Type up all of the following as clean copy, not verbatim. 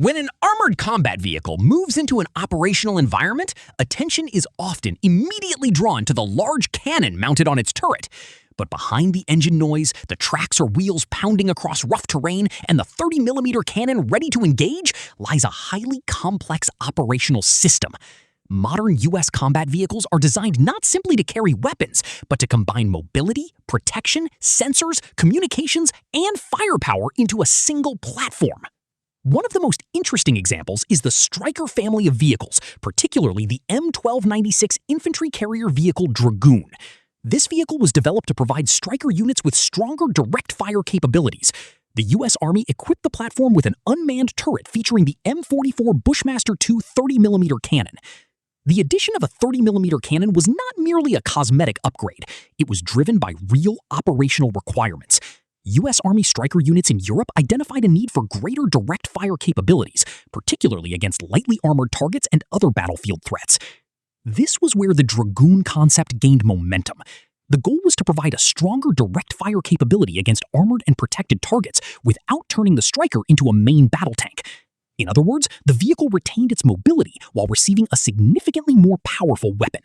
When an armored combat vehicle moves into an operational environment, attention is often immediately drawn to the large cannon mounted on its turret. But behind the engine noise, the tracks or wheels pounding across rough terrain, and the 30mm cannon ready to engage, lies a highly complex operational system. Modern U.S. combat vehicles are designed not simply to carry weapons, but to combine mobility, protection, sensors, communications, and firepower into a single platform. One of the most interesting examples is the Stryker family of vehicles, particularly the M1296 Infantry Carrier Vehicle-Dragoon. This vehicle was developed to provide Stryker units with stronger direct-fire capabilities. The U.S. Army equipped the platform with an unmanned turret featuring the M.44 Bushmaster II 30mm cannon. The addition of a 30mm cannon was not merely a cosmetic upgrade. It was driven by real operational requirements. U.S. Army Stryker units in Europe identified a need for greater direct fire capabilities, particularly against lightly armored targets and other battlefield threats. This was where the Dragoon concept gained momentum. The goal was to provide a stronger direct fire capability against armored and protected targets without turning the Stryker into a main battle tank. In other words, the vehicle retained its mobility while receiving a significantly more powerful weapon.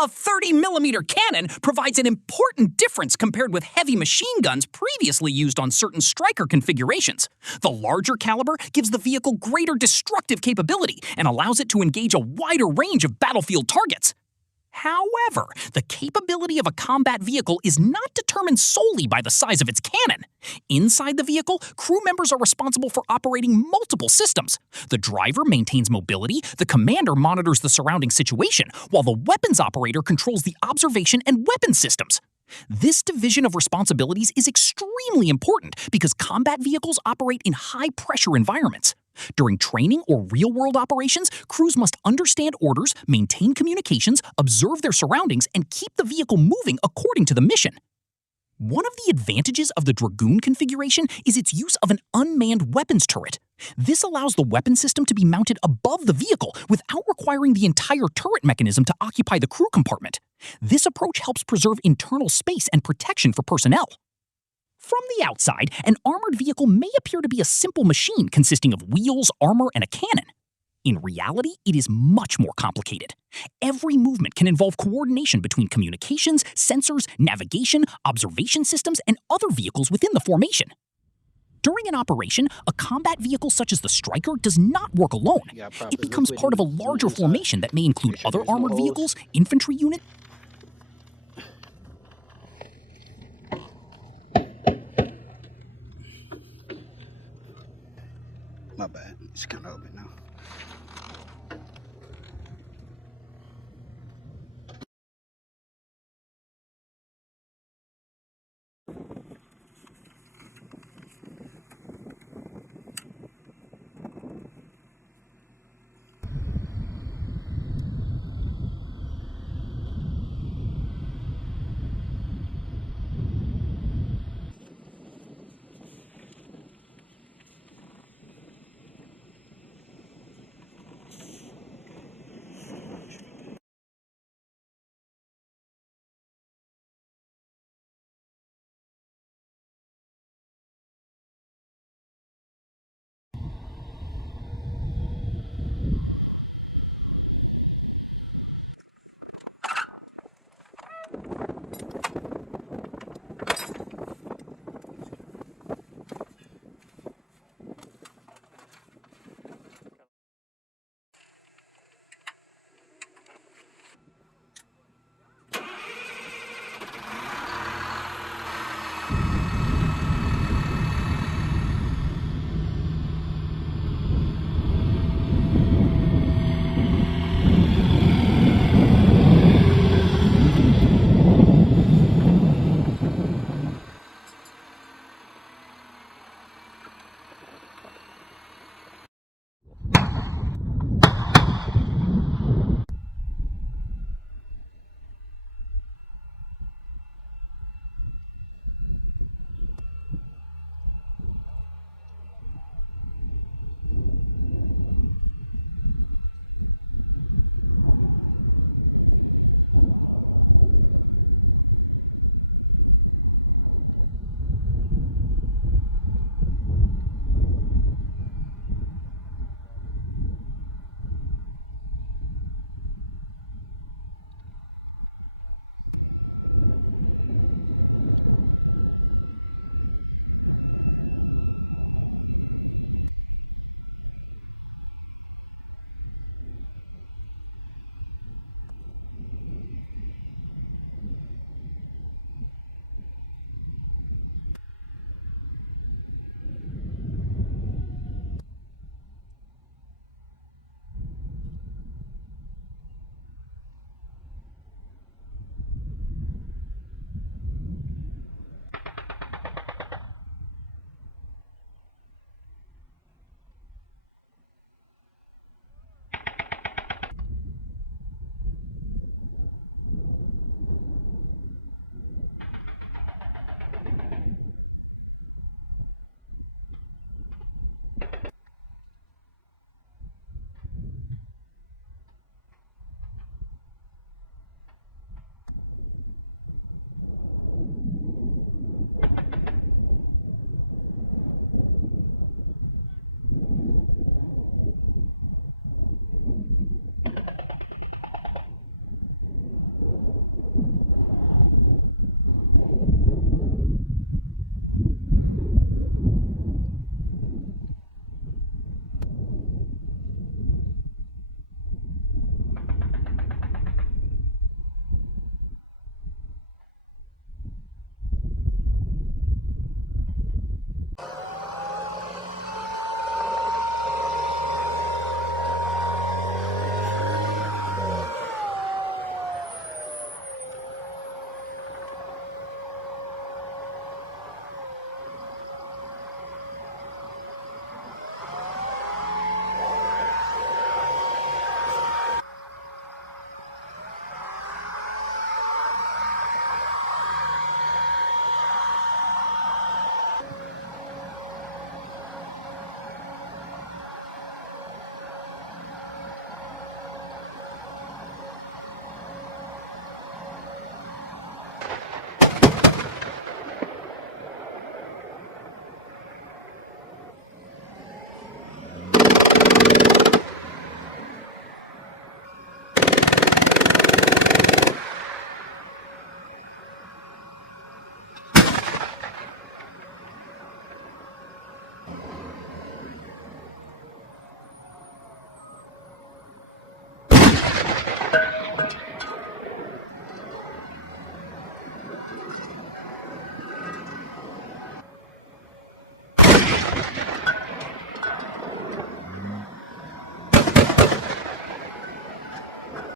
A 30mm cannon provides an important difference compared with heavy machine guns previously used on certain Stryker configurations. The larger caliber gives the vehicle greater destructive capability and allows it to engage a wider range of battlefield targets. However, the capability of a combat vehicle is not determined solely by the size of its cannon. Inside the vehicle, crew members are responsible for operating multiple systems. The driver maintains mobility, the commander monitors the surrounding situation, while the weapons operator controls the observation and weapon systems. This division of responsibilities is extremely important because combat vehicles operate in high-pressure environments. During training or real-world operations, crews must understand orders, maintain communications, observe their surroundings, and keep the vehicle moving according to the mission. One of the advantages of the Dragoon configuration is its use of an unmanned weapons turret. This allows the weapon system to be mounted above the vehicle without requiring the entire turret mechanism to occupy the crew compartment. This approach helps preserve internal space and protection for personnel. From the outside, an armored vehicle may appear to be a simple machine consisting of wheels, armor, and a cannon. In reality, it is much more complicated. Every movement can involve coordination between communications, sensors, navigation, observation systems, and other vehicles within the formation. During an operation, a combat vehicle such as the Stryker does not work alone. It becomes part of a larger formation that may include other armored vehicles, infantry units. My bad. It's kind of open now.